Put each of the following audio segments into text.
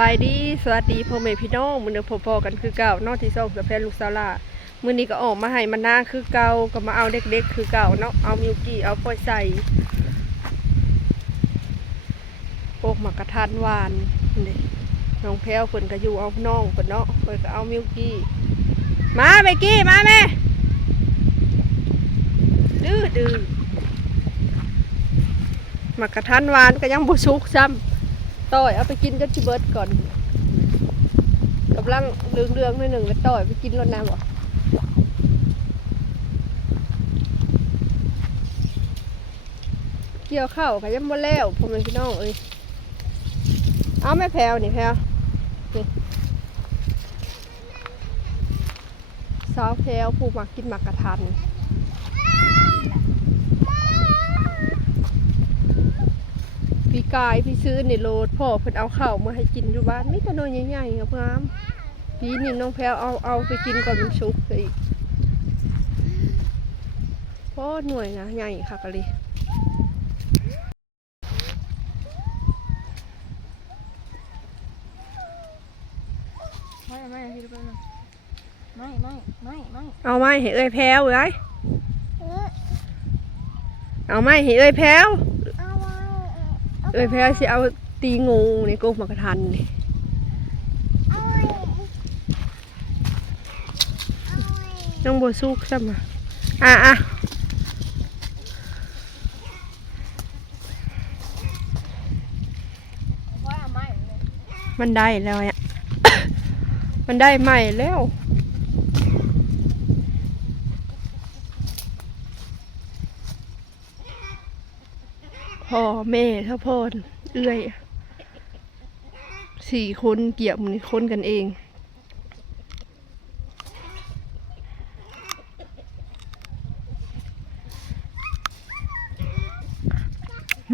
บายดีสวัสดีพ่อแม่พี่น้องมื้อนี้พ่อๆกันคือเก่านอกที่ส่งสะแพนลูกสาวลามื้อนี้ก็ออกมาให้มันนาคือเก่าก็มาเอาเด็กๆ คือเก่าเนาะเอามิวกี้เอาปอยใส่พวกหมักกระทันหวานนี่น้องแพรวเพิ่นก็อยู่เอาน้องเพิ่นเนาะเพิ่นก็เอามิวกี้มาเบกกี้มาแม่ดื้อดื้อหมักกระทันหวานก็ยังบ่สุกซ้ำ ต่อยเอาไปกินจนชิเบิร์ดก่อนกำลังเรืองเรืองๆหน่อยหนึ่งแล้วต่อยไปกินรดน้ำบ่เกี่ยวข้าวก็ยังบ่แล้วพ่อแม่พี่น้องเอ้ยเอาแม่แพรวนี่แพรวนี่สาวแพรวผู้มักกินหมักกระทัน กายพี่ซื้อในโลดพ่อเพิ่นเอาข้าวมาให้กินอยู่บ้านไม่แต่น้อยใหญ่ๆครับงามพี่นี่น้องแพรวเอาเอาไปกินก่อนมันชุกเลยพ่อหน่วยนะใหญ่ค่ะกะเลยไม่ไม่พี่รู้ป่ะไม่ไม่ไม่ไม่เอาไม้ให้เอ้ยแพรวเลยเอาไม้ให้เอ้ยแพรว เอ้ยแพรวสิเอาตีงูในกรงหมากระทันนี่น้องบัวสุกซ้ำอะอะอะว่าไม่เลยมันได้แล้วเนี่ยมันได้ใหม่แล้ว พ่อแม่เท่าพ่อเอื้อยสี่คนเกี่ยวมันคนกันเอง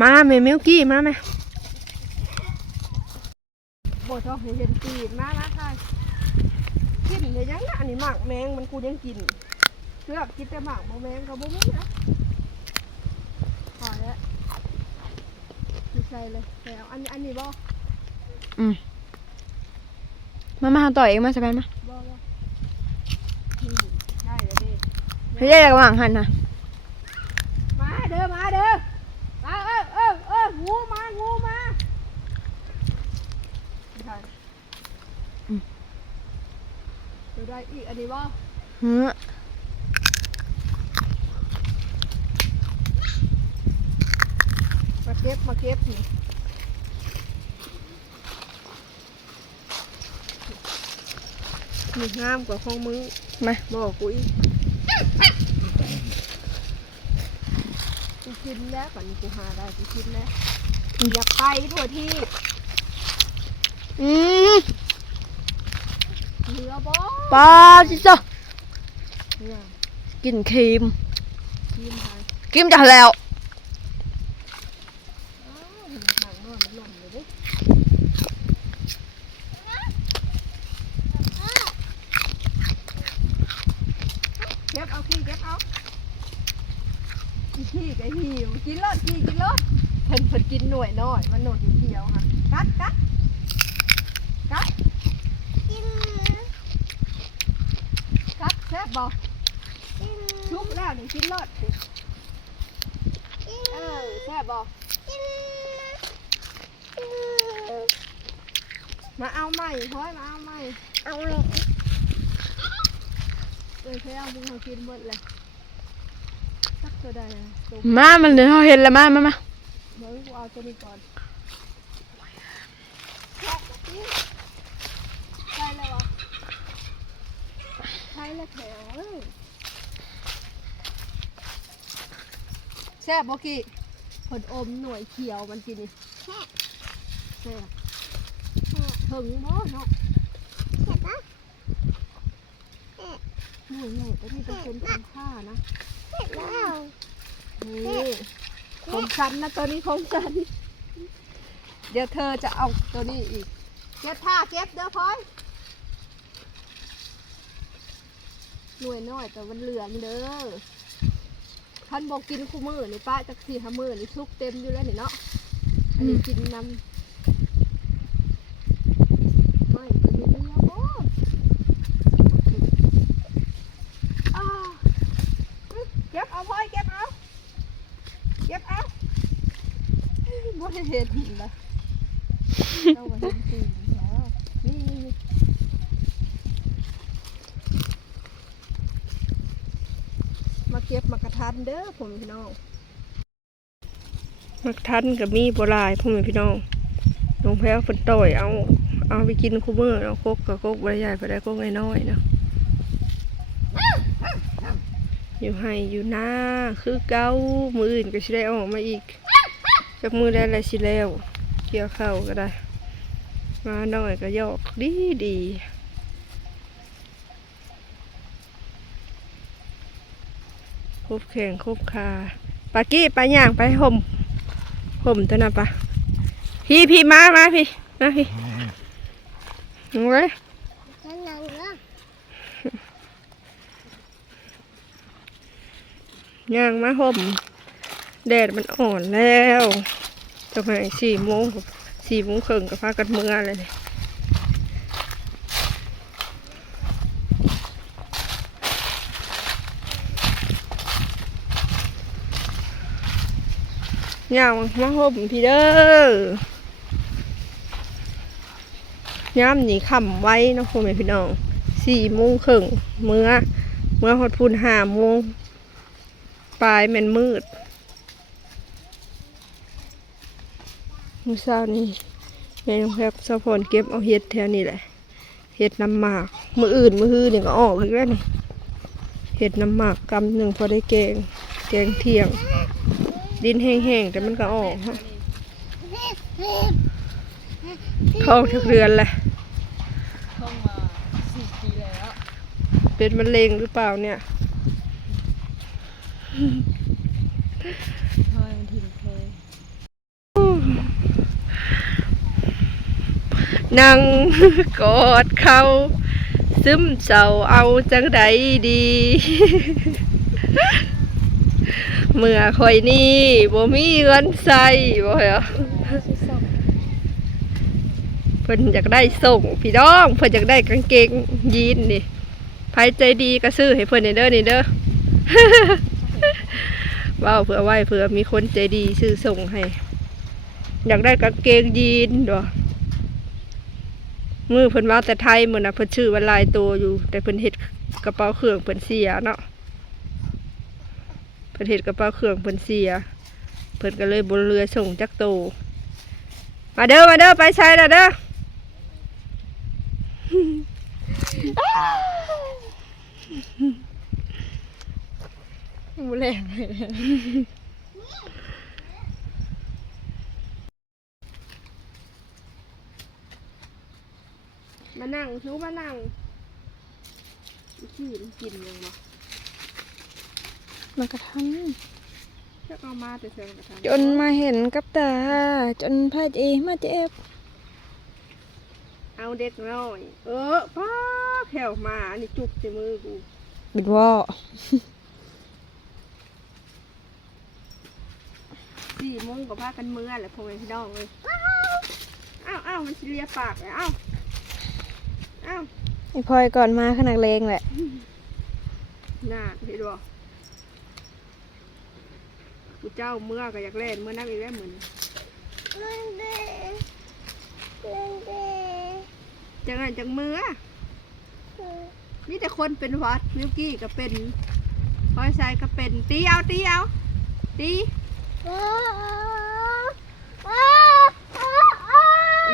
มาแม่มิวกี้มาไหมบทชอบเห็นตีนมาละค่ะกินเลยยังนะอันนี้หมากแมงมันกูยังกินเลือกกินแต่หมากบ่แมงเขาบ่มีนะพอแล้ว ไม่ใช่เลยแล้วอันนี้อันนี้บ่มามาต่อยเองมาสบายมาบ่บ่อืมได้เลยดิเฮ้ยระหว่างหันนะมาเด้อมาเด้อมาเออเออเอองูมางูมาไม่ใช่เดี๋ยวได้อีกอันนี้บ่เฮ้อ มา เก็บมาเก็บนี่นี่งามกว่าของมึงมาบอกกูอีกกูกินแล้วก่อนกูหาได้กูกินแล้วอยากไปทั่วที่อืมเหลือบ่ปลาจิจ้ะเนี่ยกินครีมกินไปครีมจะแล้ว อ้าวหนังนวลมันหล่นเลยดิเก็บเอาขี้เก็บเอาอี ขี้ก็หิวกินรสขี้กินรสเพิ่นเพิ่นกินหน่วยน้อย มันหน่วยเขียวค่ะกัดกัดกัดกินกัดแซ่บบ่ชุบแล้วนี่กินรสสิเออแซ่บบ่มาเอาใหม่เฮ้ยมาเอาใหม่เลยแค่เอาบุ้งเขากินหมดเลย ตัวใดตัวมา มันเลยเขาเห็นแล้วมามามาเดี๋ยวกูเอาตัวนี้ก่อนใช่แล้วเหรอใช่แล้วแถวเอ้ยแซ่บบ่กี้ผลอมหน่วยเขียวมันกินนี่แซ่บถึงบ่เนาะหน่วยใหญ่ก็มีเป็นคนทำค่านะ นี่ของฉันนะตัวนี้ของฉัน เดี๋ยวเธอจะเอาตัวนี้อีก เก็บผ้าเก็บเด้อพลอยหน่วยน้อยแต่มันเหลืองเด้อท่านบอกกินคู่มือนี่ป้าจักสี่ห้ามือนี่ซุกเต็มอยู่แล้วนี่เนาะอันนี้กินน้ำ เก็บเอาบ่เห็นนะเราบ่เห็นจริงแล้วนี่มาเก็บมากระทันเด้อผมพี่น้องมักทันกับมีโบรายพ่อแม่พี่น้องลงแพ้ฝนต่อยเอา เอาไปกินคูเมอร์เนาะโคกกับโคกใบใหญ่ไปได้โคกน้อยเนาะ อยู่ให้อยู่หน้าคือเก้ามืออื่นก็สิได้ออกมาอีกจากมือได้อะไรสิแล้ว เกี่ยวเข้าวก็ได้ มาหน่อยก็ยอกดีดีครบแข่งครบคาปากี้ไปย่างไปห่มห่มตัวน่ะปะพี่พี่มามาพี่มาพี่เอาไว้ฉันนั่งนะ ย่างมาห่ม แดดมันอ่อนแล้วจะไปสี่โมงสี่โมงครึ่งกับพากันเมื่อเลยนี่ย่างมาห่มพี่เด้อย่ามนี่ค่ำไว้นะพ่อแม่พี่น้องสี่โมงครึ่งเมื่อเมื่อฮอดพูนห้าโมง ปลายแมันมืดมื้อเช้านี้แม่น้องแพบสะพอนเก็บเอาเห็ดแถวนี้แหละ เห็ดน้ำหมาก มืออื่นมือฮือนี่ก็ออกอีกแล้วนี่ เห็ดน้ำหมากกำหนึ่งพอได้แกง แกงเที่ยง ดินแห้งๆแต่มันก็ออกฮะเข้าทุกเดือนแหละเข้ามาสี่ปีแล้วเป็นมะเร็งหรือเปล่าเนี่ย ทอยมันถิ่นเคยนั่งกอดเขาซึมเศร้าเอาจังใดดี เมื่อคอยนี่บ่มีเงินใส่บ่เหรอเพิ่นอยากได้ส่งพี่น้องเพิ่นอยากได้กางเกงยีนนี่ไผใจดีก็ซื้อให้เพิ่นนี่เด้อนี่เด้อ ว้าวเผื่อไหวเผื่อมีคนใจดีซื้อส่งให้ อยากได้กางเกงยีนด้วยมือเพิ่นมาแต่ไทยมือน่ะเพิ่นชื่อว่าลายตัวอยู่ แต่เพิ่นเฮ็ดกระเป๋าเครื่องเพิ่นเสียเนาะเพิ่นเฮ็ดกระเป๋าเครื่องเพิ่นเสีย เพิ่นก็เลยบนเรือส่งจักโต มาเด้อมาเด้อไปใช้ละเด้อมู แรงเลยมานั่งหนูมานั่งขี้มันกินยังบ่มากระทันจะเอามาแต่เชิงกระทำจนมาเห็นกับตา จนพาเจมาเจ็บ เอาเด็กน้อย เออป้าแถวมาอันนี้จุกใส่มือกูบิดว่า สี่โมงกับพากันเมื่อแหละพ่อแม่พี่น้องเลยอ้าวอ้าวมันสิเลียปากเลยอ้าวอ้าวไอพลอยก่อนมาขนาดเลงแหละน่าเห็นบ่กูเจ้าเมื่อก็อยากเล่นเมื่อนั่งอีกแล้วเหมือนจังไงจังเมื่อมีแต่คนเป็นวัดมิวกี้ก็เป็นพลอยชายก็เป็นตีเอาตีเอาตี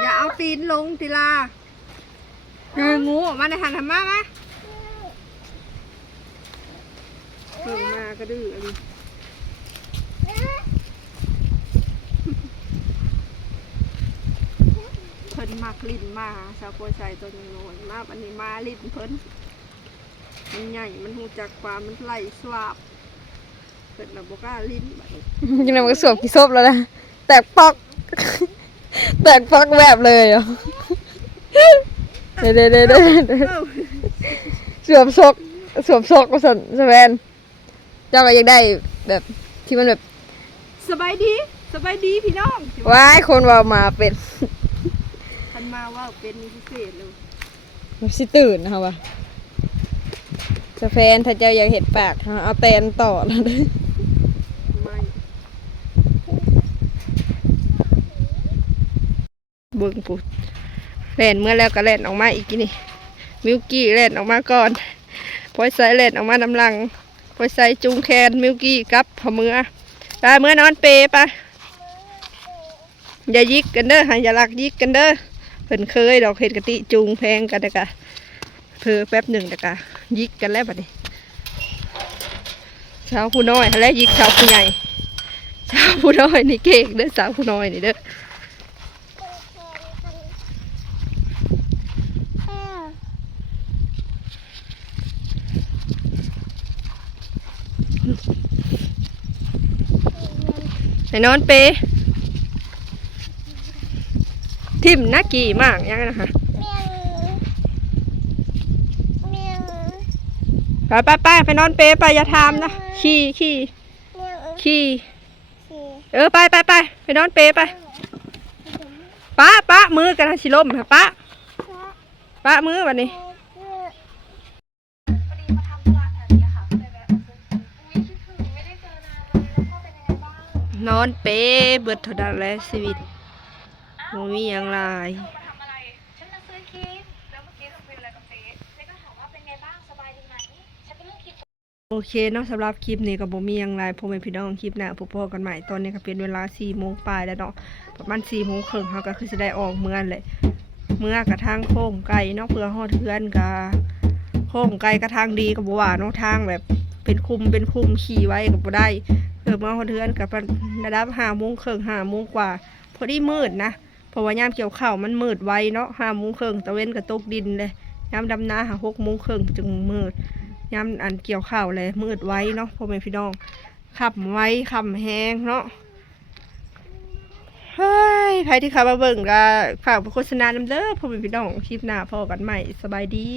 อย่าเอาตีนลงทีลาเอองูออกมาในหันทำมาไหมเพิ่งมาก็ดื้ออะไรเพิ่นมากลิ้นมาชาวโพชัยตัวนึงโนนมาอันนี้มาลิ้นเพิ่นมันใหญ่มันหูจักความมันไหลสวาบ เพิ่นน่ะบ่กล้าลิ้นบัดนี้จังไงมันก็สวมกี่ซบแล้วนะแตกปอก แตกปอกแบบเลยเหรอเด้เด้เด้เด้เอ้าสวมซกสวมซกมาสันสแวนเจ้าก็ยังได้แบบที่มันแบบสบายดีสบายดีพี่น้องว้ายคนว่ามาเป็นคันมาว่าเป็นพิเศษเลยมันสิตื่นนะคะวะสแฟนถ้าเจ้าอยากเห็ดปากเอาแตนต่อแล้วเด้อ ไม่ เบิ่งปุ๊แล่นเมื่อแล้วก็แล่นออกมาอีกนี่มิวกี้แล่นออกมาก่อนพอยใส่แล่นออกมานำลังพอยใส่จูงแขนมิวกี้กับพอเมื่อไปเมื่อนอนเปไปะอย่ายิกกันเด้อหาอย่าลักยิกกันเด้อเพิ่นเคยดอกเห็ดกะติจูงแพงกันเด้อกะเพอแป๊บหนึ่งเด้อกะยิกกันแล้วบัดนี้สาวผู้น้อยและยิกสาวผู้ใหญ่สาวผู้น้อยนี่เก่งเด้อสาวผู้น้อยนี่เด้อ ไปนอนเป ทิมน่ากี่มากยังนะคะไปไปไปไปนอนเปไปอย่าทามนะ ขี้ขี้ขี้เออไปไปไปไปนอนเปไปป้าป้ามือกันนะชิลมค่ะป้าป้ามือวันนี้ นอนเปเบิดเท่านั้นแหละชีวิตบ่มีอย่างไรมาทำอะไร ฉันมาซื้อครีมแล้วเมื่อกี้เราคุยอะไรกับเฟสเฟสก็ถามว่าเป็นไงบ้าง สบายดีไหม ฉันก็เรื่องคิดโอเคเนาะสำหรับคลิปนี้ก็บ่มีอย่างไรพ่อแม่พี่น้องคลิปหน้าพบกันใหม่ตอนนี้ก็เป็นเวลา4โมงปลายแล้วเนาะประมาณ4โมงครึ่งเฮาก็คือสิได้ออกเมืองแหละเมื่อกระทางโค้งไก่เนาะเพื่อฮอดเทือนกะโค้งไก่กระทางดีก็บ่ว่าเนาะทางแบบเป็นคุมเป็นคุมขี่ไว้ก็บ่ได้เอมาฮอดเทือนก็ประระดับ5โมงครึ่ง5โมงกว่า พอดีมืดนะเพราะว่ายามเกี่ยวข้าวมันมืดไวเนาะ5โมงครึ่งตะเว้นก็ตกดินเลยยามดำนาหา6โมงครึ่งจึงมืดยามอันเกี่ยวข้าวเลยมืดไว้เนาะพ่อแม่พี่น้องขับไว้ขับแห้งเนาะเฮ้ยใครที่ขับมาเบิ่งก็ฝากโฆษณานำเด้อพ่อแม่พี่น้องคลิปหน้าพอกันใหม่สบายดี